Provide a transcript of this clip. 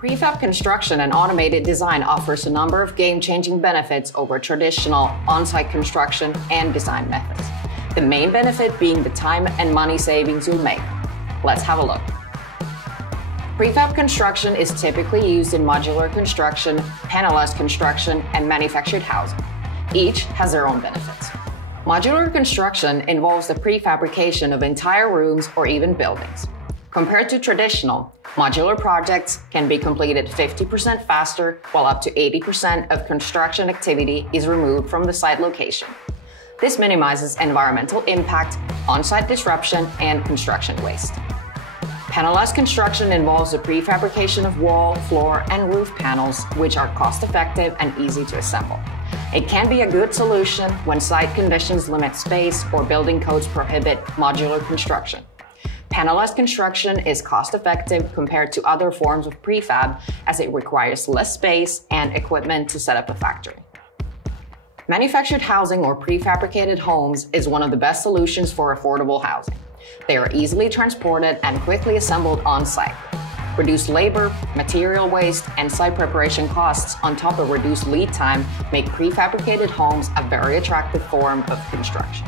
Prefab construction and automated design offers a number of game-changing benefits over traditional on-site construction and design methods. The main benefit being the time and money savings you'll make. Let's have a look. Prefab construction is typically used in modular construction, panelized construction, and manufactured housing. Each has their own benefits. Modular construction involves the prefabrication of entire rooms or even buildings. Compared to traditional, modular projects can be completed 50% faster, while up to 80% of construction activity is removed from the site location. This minimizes environmental impact, on-site disruption, and construction waste. Panelized construction involves the prefabrication of wall, floor, and roof panels, which are cost-effective and easy to assemble. It can be a good solution when site conditions limit space or building codes prohibit modular construction. Panelized construction is cost-effective compared to other forms of prefab, as it requires less space and equipment to set up a factory. Manufactured housing or prefabricated homes is one of the best solutions for affordable housing. They are easily transported and quickly assembled on-site. Reduced labor, material waste, and site preparation costs on top of reduced lead time make prefabricated homes a very attractive form of construction.